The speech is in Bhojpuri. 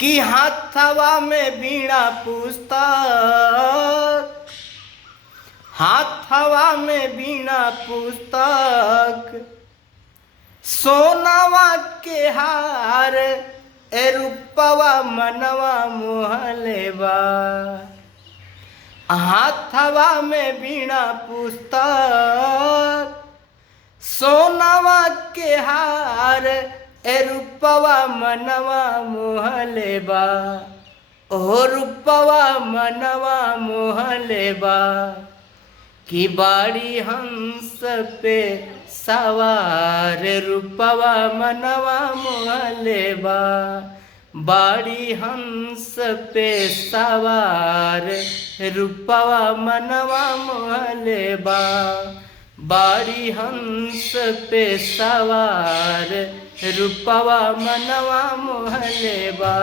कि हाथवा में बीड़ा पुस्तक, हाथवा में बीड़ा पुस्तक, सोनावा के हार ए रूपवा मनवा मोहलेबा। हाथवा में बीड़ा पुस्तक, सोनावा के हार ए रूपवा मनवा मोहलेबा। ओ रूपवा मनवा मोहलेबा कि बाड़ी हंस पे सवार रूपवा मनवा मोहलेबा। बाड़ी हंस पे सवार रूपवा मनवा मोहलेबा। बाड़ी हंस पे सवार रूपवा मनवा मोहलेबा।